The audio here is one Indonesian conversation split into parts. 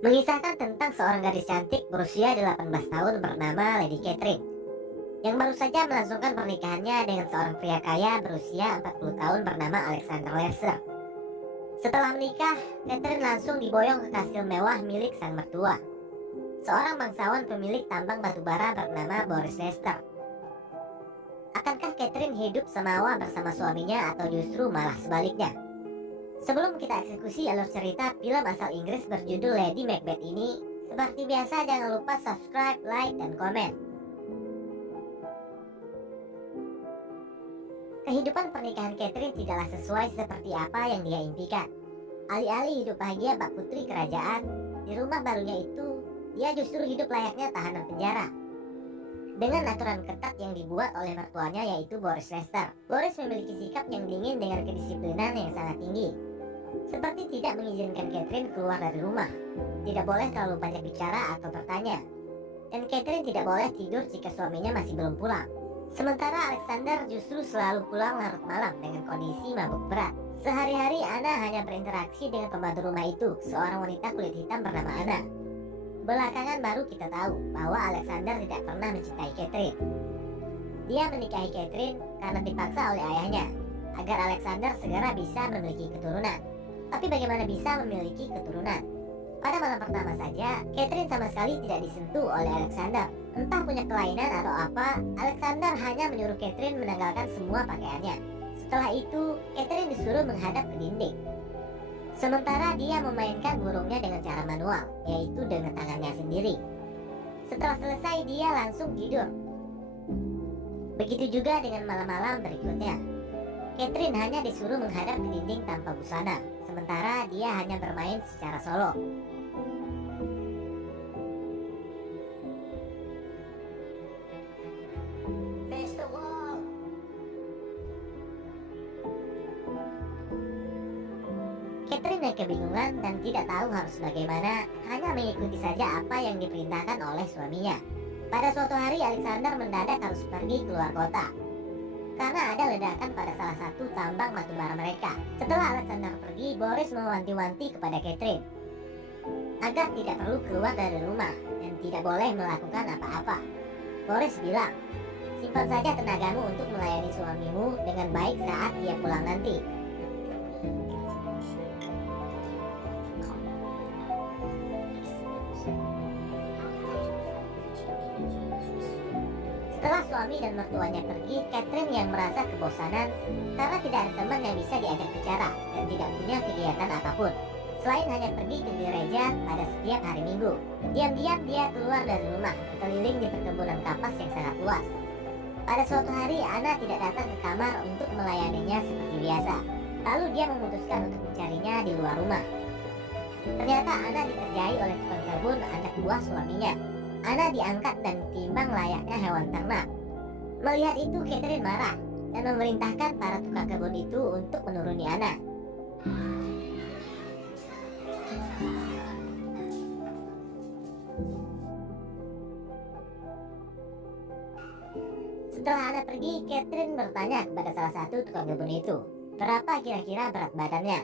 mengisahkan tentang seorang gadis cantik berusia 18 tahun bernama Lady Catherine yang baru saja melangsungkan pernikahannya dengan seorang pria kaya berusia 40 tahun bernama Alexander Lester. Setelah menikah, Catherine langsung diboyong ke kastil mewah milik sang mertua, seorang bangsawan pemilik tambang batubara bernama Boris Lester. Akankah Catherine hidup semawa bersama suaminya atau justru malah sebaliknya? Sebelum kita eksekusi alur cerita film asal Inggris berjudul Lady Macbeth ini, seperti biasa jangan lupa subscribe, like, dan komen. Kehidupan pernikahan Catherine tidaklah sesuai seperti apa yang dia impikan. Alih-alih hidup bahagia bak putri kerajaan, di rumah barunya itu, dia justru hidup layaknya tahanan penjara. Dengan aturan ketat yang dibuat oleh mertuanya yaitu Boris Lester, Boris memiliki sikap yang dingin dengan kedisiplinan yang sangat tinggi. Seperti tidak mengizinkan Catherine keluar dari rumah, tidak boleh terlalu banyak bicara atau bertanya, dan Catherine tidak boleh tidur jika suaminya masih belum pulang. Sementara Alexander justru selalu pulang larut malam dengan kondisi mabuk berat. Sehari-hari Anna hanya berinteraksi dengan pembantu rumah itu, seorang wanita kulit hitam bernama Anna. Belakangan baru kita tahu bahwa Alexander tidak pernah mencintai Catherine. Dia menikahi Catherine karena dipaksa oleh ayahnya, agar Alexander segera bisa memiliki keturunan. Tapi bagaimana bisa memiliki keturunan? Pada malam pertama saja, Catherine sama sekali tidak disentuh oleh Alexander. Entah punya kelainan atau apa, Alexander hanya menyuruh Catherine menanggalkan semua pakaiannya. Setelah itu, Catherine disuruh menghadap ke dinding. Sementara dia memainkan burungnya dengan cara manual, yaitu dengan tangannya sendiri. Setelah selesai, dia langsung tidur. Begitu juga dengan malam-malam berikutnya. Catherine hanya disuruh menghadap ke dinding tanpa busana, sementara dia hanya bermain secara solo. Catherine yang kebingungan dan tidak tahu harus bagaimana, hanya mengikuti saja apa yang diperintahkan oleh suaminya. Pada suatu hari Alexander mendadak harus pergi keluar kota karena ada ledakan pada salah satu tambang batubara mereka. Setelah Alexander pergi, Boris mewanti-wanti kepada Catherine agar tidak perlu keluar dari rumah dan tidak boleh melakukan apa-apa. Boris bilang, simpan saja tenagamu untuk melayani suamimu dengan baik saat dia pulang nanti. Setelah suami dan mertuanya pergi, Catherine yang merasa kebosanan karena tidak ada teman yang bisa diajak bicara dan tidak punya kegiatan apapun selain hanya pergi ke gereja pada setiap hari Minggu. Diam-diam dia keluar dari rumah, keliling di perkebunan kapas yang sangat luas. Pada suatu hari, Anna tidak datang ke kamar untuk melayaninya seperti biasa. Lalu dia memutuskan untuk mencarinya di luar rumah. Ternyata Anna dikerjai oleh tukang kebun anak buah suaminya. Anna diangkat dan ditimbang layaknya hewan ternak. Melihat itu, Catherine marah dan memerintahkan para tukang kebun itu untuk menuruni Anna. Setelah Anna pergi, Catherine bertanya kepada salah satu tukang kebun itu, berapa kira-kira berat badannya.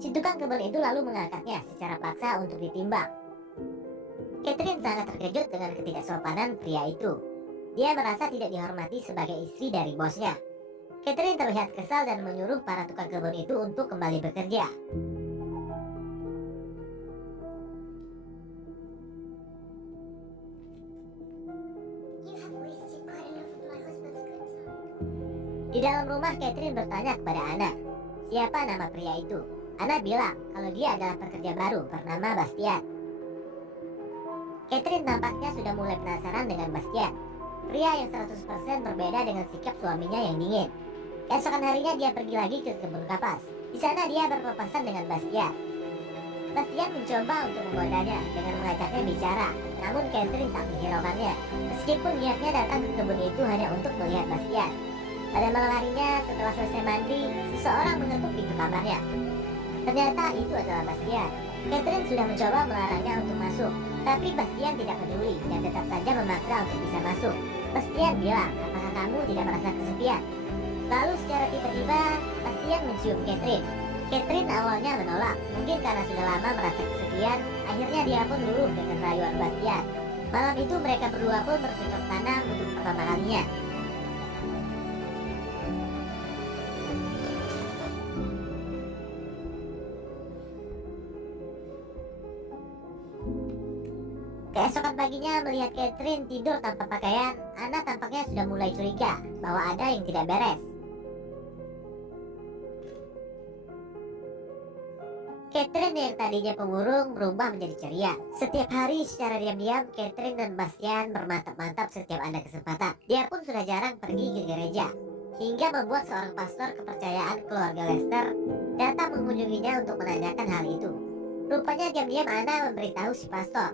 Si tukang kebun itu lalu mengangkatnya secara paksa untuk ditimbang. Catherine sangat terkejut dengan ketidaksopanan pria itu. Dia merasa tidak dihormati sebagai istri dari bosnya. Catherine terlihat kesal dan menyuruh para tukang kebun itu untuk kembali bekerja. Di dalam rumah, Catherine bertanya kepada Anna, siapa nama pria itu. Anna bilang kalau dia adalah pekerja baru bernama Bastian. Catherine tampaknya sudah mulai penasaran dengan Bastian, pria yang 100% berbeda dengan sikap suaminya yang dingin. Keesokan harinya dia pergi lagi ke kebun kapas. Di sana dia berpapasan dengan Bastian. Bastian mencoba untuk menggodanya dengan mengajaknya bicara, namun Catherine tak menghiraukannya. Meskipun niatnya datang ke kebun itu hanya untuk melihat Bastian. Pada malam harinya, setelah selesai mandi, seseorang mengetuk pintu kamarnya. Ternyata itu adalah Bastian. Catherine sudah mencoba melarangnya untuk masuk, tapi Bastian tidak peduli dan tetap saja memaksa untuk bisa masuk. Bastian bilang, apakah kamu tidak merasa kesepian? Lalu secara tiba-tiba, Bastian mencium Catherine. Catherine awalnya menolak, mungkin karena sudah lama merasa kesepian. Akhirnya dia pun luluh dengan rayuan Bastian. Malam itu mereka berdua pun bercocok tanam untuk pertama kalinya. Keesokan paginya melihat Catherine tidur tanpa pakaian, Anna tampaknya sudah mulai curiga bahwa ada yang tidak beres. Catherine yang tadinya pemurung berubah menjadi ceria. Setiap hari secara diam-diam Catherine dan Bastian bermantap-mantap setiap ada kesempatan. Dia pun sudah jarang pergi ke gereja, hingga membuat seorang pastor kepercayaan keluarga Lester datang mengunjunginya untuk menanyakan hal itu. Rupanya diam-diam Anna memberitahu si pastor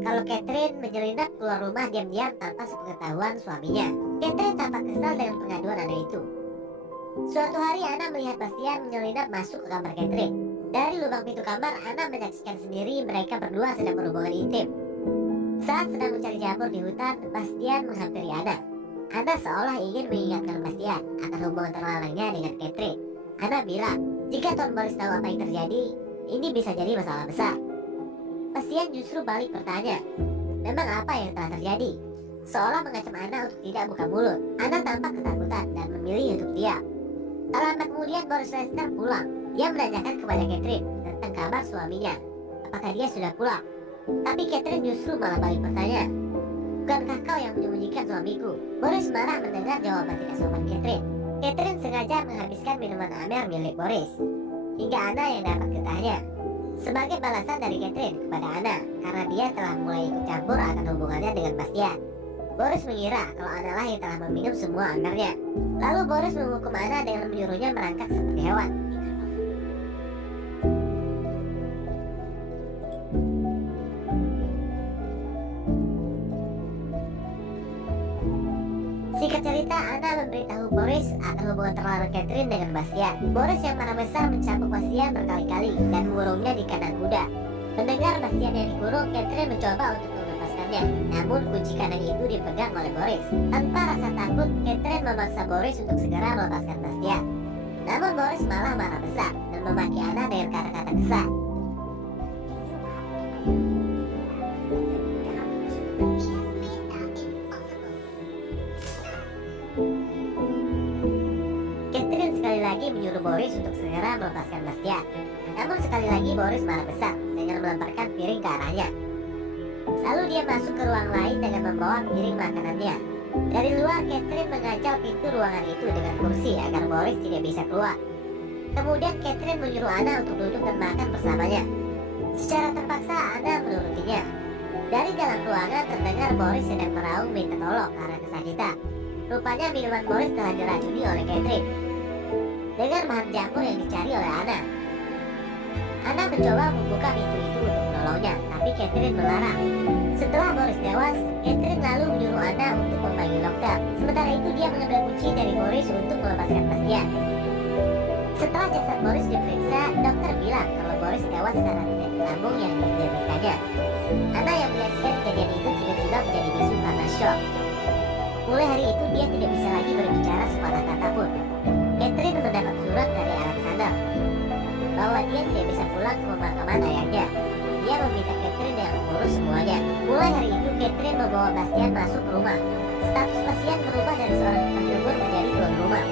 kalau Catherine menyelinap keluar rumah diam-diam tanpa sepengetahuan suaminya. Catherine tampak kesal dengan pengaduan Anna itu. Suatu hari Anna melihat Bastian menyelinap masuk ke kamar Catherine. Dari lubang pintu kamar, Anna menyaksikan sendiri mereka berdua sedang berhubungan intim. Saat sedang mencari jamur di hutan, Bastian menghampiri Anna. Anna seolah ingin mengingatkan Bastian akan hubungan terlarangnya dengan Catherine. Anna bilang, jika Tuan Boris tahu apa yang terjadi, ini bisa jadi masalah besar. Bastian justru balik bertanya, memang apa yang telah terjadi? Seolah mengancam Anna untuk tidak buka mulut. Anna tampak ketakutan dan memilih untuk diam. Tak lama kemudian Boris Lester pulang. Dia menanyakan kepada Catherine tentang kabar suaminya. Apakah dia sudah pulang? Tapi Catherine justru malah balik bertanya, bukankah kau yang menyembunyikan suamiku? Boris marah mendengar jawaban tidak sopan Catherine. Catherine sengaja menghabiskan minuman Amer milik Boris, hingga Anna yang dapat getahnya. Sebagai balasan dari Catherine kepada Anna, karena dia telah mulai ikut campur akan hubungannya dengan Bastian. Boris mengira kalau Anna lah yang telah meminum semua Amernya. Lalu Boris menghukum Anna dengan menyuruhnya merangkak seperti hewan. Singkat cerita, Anna memberitahu Boris akan hubungan terlarang Catherine dengan Bastian. Boris yang marah besar mencambuk Bastian berkali-kali dan mengurungnya di kandang kuda. Mendengar Bastian yang dikurung, Catherine mencoba untuk melepaskannya. Namun kunci kandang itu dipegang oleh Boris. Tanpa rasa takut, Catherine memaksa Boris untuk segera melepaskan Bastian. Namun Boris malah marah besar dan memaki Anna dengan kata-kata kesal. Catherine sekali lagi menyuruh Boris untuk segera melepaskan Bastian. Namun sekali lagi Boris marah besar dengan melemparkan piring ke arahnya. Lalu dia masuk ke ruang lain dengan membawa piring makanannya. Dari luar, Catherine mengancam pintu ruangan itu dengan kursi agar Boris tidak bisa keluar. Kemudian Catherine menyuruh Anna untuk duduk dan makan bersamanya. Secara terpaksa Anna menurutinya. Dari dalam ruangan terdengar Boris sedang meraung minta tolong karena kesakitan. Rupanya minuman Boris telah diracuni oleh Catherine dengan bahan jamur yang dicari oleh Anna. Anna mencoba membuka pintu itu untuk menolongnya, tapi Catherine melarang. Setelah Boris tewas, Catherine lalu menyuruh Anna untuk memanggil dokter. Sementara itu dia mengambil kunci dari Boris untuk melepaskan Bastian. Setelah jasad Boris diperiksa, dokter bilang kalau Boris tewas karena penyakit lambung yang dideritanya. Anna yang menyaksikan kejadian itu tiba-tiba menjadi bisu karena shock. Mulai hari itu dia tidak bisa lagi berbicara sepatah kata pun. Catherine mendapat surat dari Alexander bahwa dia tidak bisa pulang ke pemakaman ayahnya. Dia meminta Catherine yang mengurus semuanya. Mulai hari itu Catherine membawa Bastian masuk ke rumah. Status Bastian berubah dari seorang penghibur menjadi tuan rumah.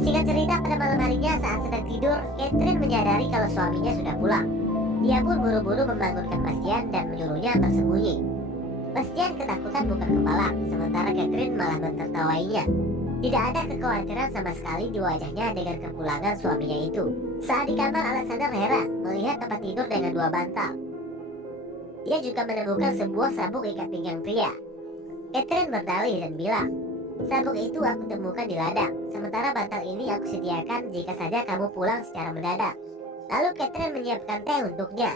Singkat cerita, pada malam harinya saat sedang tidur, Catherine menyadari kalau suaminya sudah pulang. Dia pun buru-buru membangunkan Bastian dan menyuruhnya bersembunyi. Bastian ketakutan bukan kepala, sementara Catherine malah menertawainya. Tidak ada kekhawatiran sama sekali di wajahnya dengan kepulangan suaminya itu. Saat di kamar, Alexander heran melihat tempat tidur dengan 2 bantal. Dia juga menemukan sebuah sabuk ikat pinggang pria. Catherine berdalih dan bilang, sabuk itu aku temukan di ladang, sementara bantal ini aku sediakan jika saja kamu pulang secara mendadak. Lalu Catherine menyiapkan teh untuknya.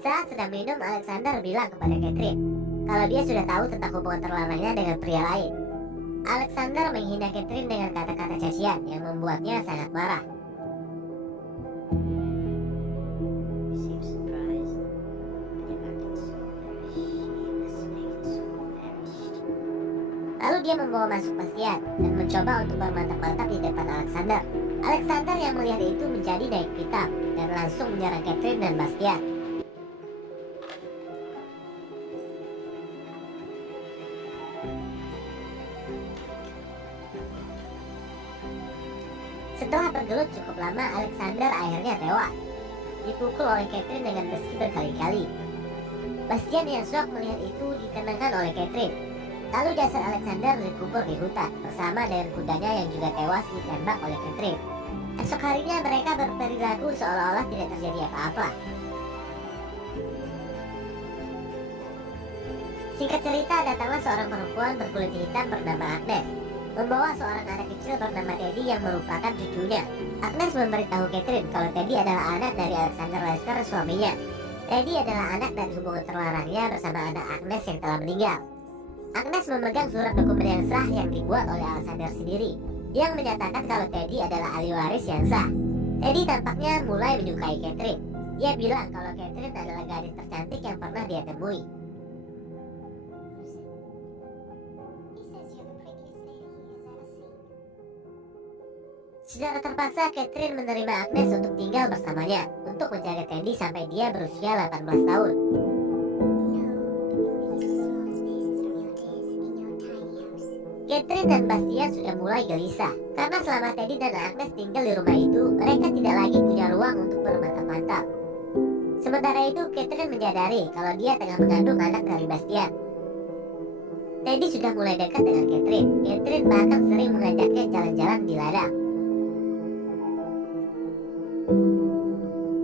Saat sedang minum, Alexander bilang kepada Catherine kalau dia sudah tahu tentang hubungan terlarangnya dengan pria lain. Alexander menghina Catherine dengan kata-kata cacian yang membuatnya sangat marah. Lalu dia membawa masuk Bastian dan mencoba untuk bermantap-mantap di depan Alexander. Alexander yang melihat itu menjadi naik pitam dan langsung menyerang Catherine dan Bastian. Setelah bergelut cukup lama, Alexander akhirnya tewas, dipukul oleh Catherine dengan besi berkali-kali. Bastian yang shock melihat itu ditenangkan oleh Catherine. Lalu jasad Alexander dikubur di hutan bersama dengan kudanya yang juga tewas ditembak oleh Catherine. Esok harinya mereka berperilaku seolah-olah tidak terjadi apa-apa. Singkat cerita, datanglah seorang perempuan berkulit hitam bernama Agnes, membawa seorang anak kecil bernama Teddy yang merupakan cucunya. Agnes memberitahu Catherine kalau Teddy adalah anak dari Alexander Lester, suaminya. Teddy adalah anak dari hubungan terlarangnya bersama anak Agnes yang telah meninggal. Agnes memegang surat dokumen yang sah yang dibuat oleh Alexander sendiri, yang menyatakan kalau Teddy adalah ahli waris yang sah. Teddy tampaknya mulai menyukai Catherine. Dia bilang kalau Catherine adalah gadis tercantik yang pernah dia temui. Secara terpaksa, Catherine menerima Agnes untuk tinggal bersamanya untuk menjaga Teddy sampai dia berusia 18 tahun. Catherine dan Bastian sudah mulai gelisah karena selama Teddy dan Agnes tinggal di rumah itu, mereka tidak lagi punya ruang untuk bermantap-mantap. Sementara itu, Catherine menyadari kalau dia tengah mengandung anak dari Bastian. Teddy sudah mulai dekat dengan Catherine. Catherine bahkan sering mengajaknya jalan-jalan di ladang.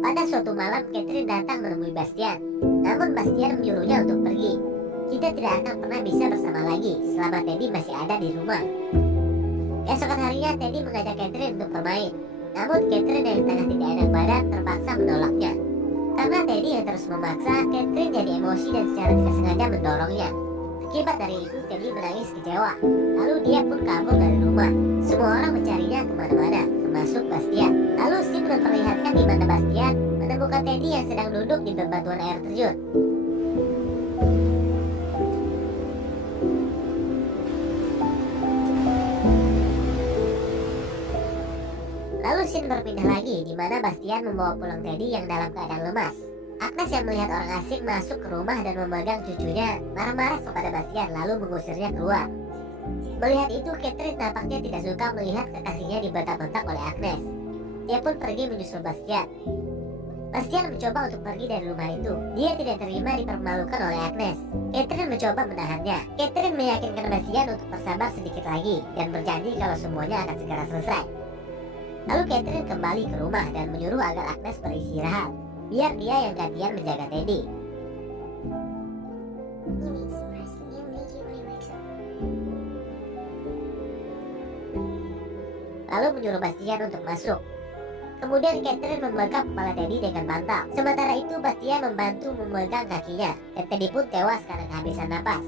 Pada suatu malam, Catherine datang menemui Bastian. Namun Bastian menyuruhnya untuk pergi. Kita tidak akan pernah bisa bersama lagi selama Teddy masih ada di rumah. Keesokan harinya, Teddy mengajak Catherine untuk bermain. Namun Catherine yang tengah tidak enak badan terpaksa menolaknya. Karena Teddy yang terus memaksa, Catherine jadi emosi dan secara tidak sengaja mendorongnya. Akibat dari itu, Teddy menangis kecewa. Lalu dia pun kabur dari rumah. Semua orang mencarinya kemana-mana, termasuk Bastian. Lalu scene memperlihatkan di mana Bastian menemukan Teddy yang sedang duduk di bebatuan air terjun. Lalu scene berpindah lagi di mana Bastian membawa pulang Teddy yang dalam keadaan lemas. Agnes yang melihat orang asing masuk ke rumah dan memegang cucunya marah-marah kepada Bastian lalu mengusirnya keluar. Melihat itu, Catherine nampaknya tidak suka melihat kekasihnya dibentak-bentak oleh Agnes. Dia pun pergi menyusul Bastian. Bastian mencoba untuk pergi dari rumah itu. Dia tidak terima dipermalukan oleh Agnes. Catherine mencoba menahannya. Catherine meyakinkan Bastian untuk bersabar sedikit lagi dan berjanji kalau semuanya akan segera selesai. Lalu Catherine kembali ke rumah dan menyuruh agar Agnes beristirahat, biar dia yang gantian menjaga Teddy. Lalu menyuruh Bastian untuk masuk. Kemudian Catherine memegang kepala Teddy dengan bantal. Sementara itu Bastian membantu memegang kakinya, dan Teddy pun tewas karena kehabisan napas.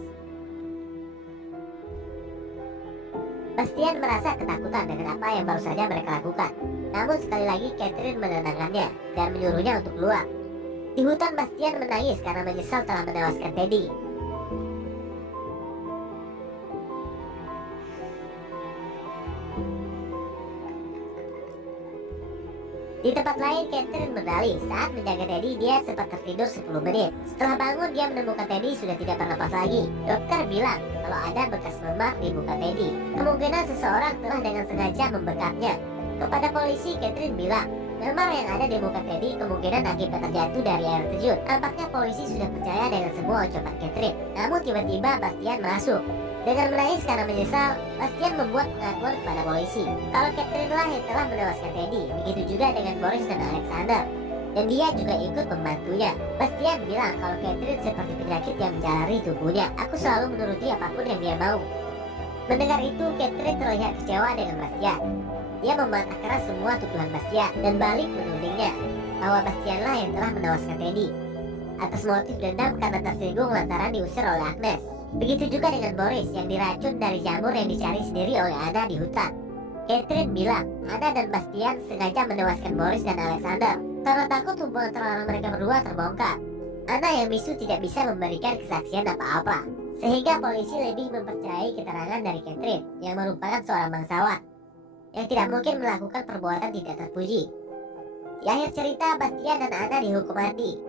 Bastian merasa ketakutan dengan apa yang baru saja mereka lakukan. Namun sekali lagi Catherine menenangkannya dan menyuruhnya untuk keluar. Di hutan, Bastian menangis karena menyesal telah menewaskan Teddy. Di tempat lain, Catherine berdalih saat menjaga Teddy dia sempat tertidur 10 menit. Setelah bangun, dia menemukan Teddy sudah tidak bernapas lagi. Dokter bilang kalau ada bekas memar di muka Teddy. Kemungkinan seseorang telah dengan sengaja membekapnya. Kepada polisi, Catherine bilang memar yang ada di muka Teddy kemungkinan akibat terjatuh dari air terjun. Tampaknya polisi sudah percaya dengan semua ucapan Catherine. Namun tiba-tiba Bastian masuk. Dengan menangis karena menyesal, Bastian membuat pengakuan kepada polisi kalau Catherine lah yang telah menewaskan Teddy. Begitu juga dengan Boris dan Alexander, dan dia juga ikut membantunya. Bastian bilang kalau Catherine seperti penyakit yang menjalari tubuhnya. Aku selalu menuruti apapun yang dia mau. Mendengar itu, Catherine terlihat kecewa dengan Bastian. Dia membantah keras semua tuduhan Bastian dan balik menudingnya bahwa Bastian lah yang telah menewaskan Teddy atas motif dendam karena tersinggung lantaran diusir oleh Agnes. Begitu juga dengan Boris yang diracun dari jamur yang dicari sendiri oleh Anna di hutan. Catherine bilang Anna dan Bastian sengaja menewaskan Boris dan Alexander karena takut hubungan terlarang mereka berdua terbongkar. Anna yang bisu tidak bisa memberikan kesaksian apa-apa. Sehingga polisi lebih mempercayai keterangan dari Catherine yang merupakan seorang bangsawan yang tidak mungkin melakukan perbuatan tidak terpuji. Di akhir cerita, Bastian dan Anna dihukum mati